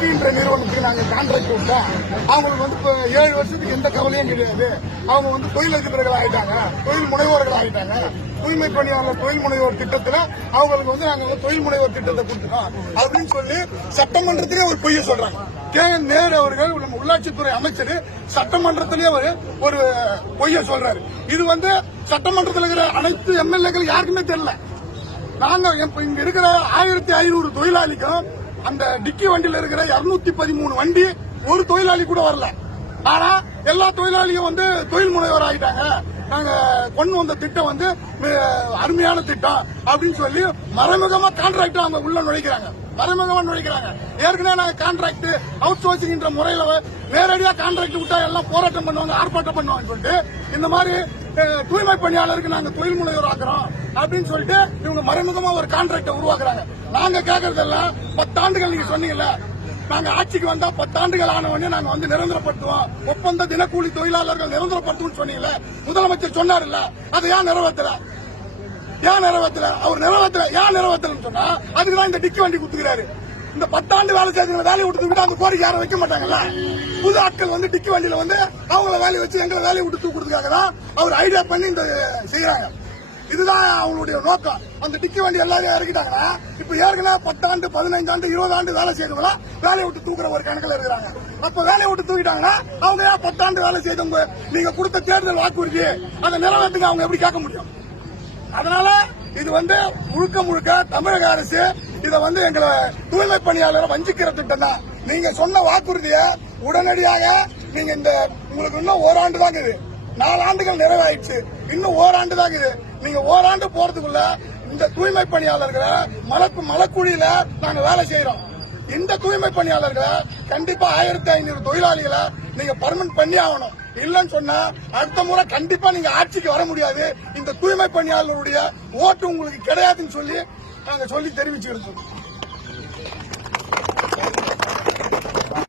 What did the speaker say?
டிக்கின்ற நிறுவனத்துக்கு நாங்க கான்ட்ராக்ட் கொடுத்தோம். அவங்களுக்கு வந்து இப்ப 7 வருஷத்துக்கு எந்த கவலையும் கிடையாது. அவங்க வந்து தொழிலதிபர்கள் ஆயிட்டாங்க, தொழில் முனைவோர்கள் ஆயிட்டாங்க. தூய்மை பணியாளர் தொழில் முனைவோர் திட்டத்துல அவங்களுக்கு வந்து நாங்க தொழில் முனைவோர் திட்டத்தை கொடுத்துட்டோம் அப்படின்னு சொல்லி சட்டமன்றத்திலே ஒரு பொய்ய சொல்றாங்க. கே.என். நேரு அவர்கள் நம்ம உள்ளாட்சித்துறை அமைச்சர் சட்டமன்றத்திலேயே ஒரு பொய்ய சொல்றாரு. இது வந்து சட்டமன்றத்தில் இருக்கிற அனைத்து எம்எல்ஏக்கள் யாருக்குமே தெரியல. நாங்க இங்க இருக்கிற 1500 தொழிலாளிக்கும் அந்த டிக்கி வண்டியில இருக்கிற 213 வண்டி ஒரு தொழிலாளி கூட வரல. ஆனா எல்லா தொழிலாளியும் வந்து தொழில் முனைவர் ஆகிட்டாங்க. நாங்க கொண்டு வந்த திட்டம் வந்து அருமையான திட்டம் அப்படின்னு சொல்லி மறைமுகமா கான்ட்ராக்ட் அவங்க உள்ள நுழைக்கிறாங்க. மறைமுகமா நுழைக்கிறாங்க. ஏற்கனவே நாங்க கான்ட்ராக்ட் அவுட் சோர்சிங் முறையில நேரடியா கான்ட்ராக்ட் விட்டா எல்லாம் போராட்டம் பண்ணுவாங்க, ஆர்ப்பாட்டம் பண்ணுவாங்க சொல்லிட்டு இந்த மாதிரி தூய்மை பணியாளருக்கு நாங்க தொழில் முனைவர் ஆக்குறோம் அப்படின்னு சொல்லிட்டு இவங்க மறைமுகமா ஒரு கான்ட்ராக்ட உருவாக்குறாங்க. நாங்க கேட்கறதெல்லாம் 10 ஆண்டுகள் நீங்க சொன்னீங்கல்ல, நாங்க ஆட்சிக்கு வந்தா 10 ஆண்டுகள் ஆனவனே நாங்க வந்து நிரந்தரப்படுத்துவோம், ஒப்பந்த தினக்கூலி தொழிலாளர்கள் நிரந்தரப்படுத்துவோம் சொன்னீங்கல்ல, முதலமைச்சர் சொன்னார்ல, அதை ஏன் நிறைவேற்றல? அவர் நிறைவேற்றலன்னு சொன்னா அதுக்குதான் இந்த டிக்கி வண்டி குத்துக்கிறாரு. இந்த 10 ஆண்டு வேலை செய்யற வேலையை விட்டு தூக்கிட்டு அந்த கோரிக்கை யாரும் வைக்க மாட்டாங்கல்ல. புது ஆட்கள் வந்து டிக்கி வண்டியில வந்து அவங்கள வேலையை வச்சு எங்களை வேலையை விட்டு தூக்குறதுக்காக தான் அவர் ஐடியா பண்ணி இந்த செய்யறாங்க. இதுதான் அவங்களுடைய நோக்கம். அந்த டிக்கி வண்டி எல்லாரும் இறக்கிட்டாங்கன்னா இப்ப ஏற்கனவே 10 ஆண்டு 15 ஆண்டு 20 ஆண்டு வேலை செய்யறவங்கள வேலையை விட்டு தூக்குற ஒரு கணக்கில் இருக்கிறாங்க. அப்ப வேலையை விட்டு தூக்கிட்டாங்கன்னா அவங்க ஏன் 10 ஆண்டு வேலை செய்தவங்க நீங்க கொடுத்த தேர்தல் வாக்குறுதி அதை நிறைவேற்றுங்க அவங்க எப்படி கேட்க முடியும்? அதனால இது வந்து முழுக்க தமிழக அரசு இதை வந்து எங்களை தூய்மை பணியாளரை வஞ்சிக்கிற திட்டம் தான். நீங்க சொன்ன வாக்குறுதிய உடனடியாக நீங்க இந்த உங்களுக்கு இன்னும் ஓராண்டு தான் இருக்குது. 4 ஆண்டுகள் நிறைவாயிடுச்சு, இன்னும் ஓராண்டு தான் இருக்குது. நீங்க ஓராண்டு போறதுக்குள்ள இந்த தூய்மை பணியாளர்களை மலக்குழியில நாங்க வேலை செய்யறோம். இந்த தூய்மை பணியாளர்களை கண்டிப்பா 1500 தொழிலாளிகளை நீங்க பர்மனன்ட் பண்ணி ஆகணும். இல்லன்னு சொன்னா அடுத்த முறை கண்டிப்பா நீங்க ஆட்சிக்கு வர முடியாது. இந்த தூய்மை பணியாளர்களுடைய ஓட்டு உங்களுக்கு கிடையாதுன்னு சொல்லி நாங்க சொல்லி தெரிவிச்சுக்கிறோம்.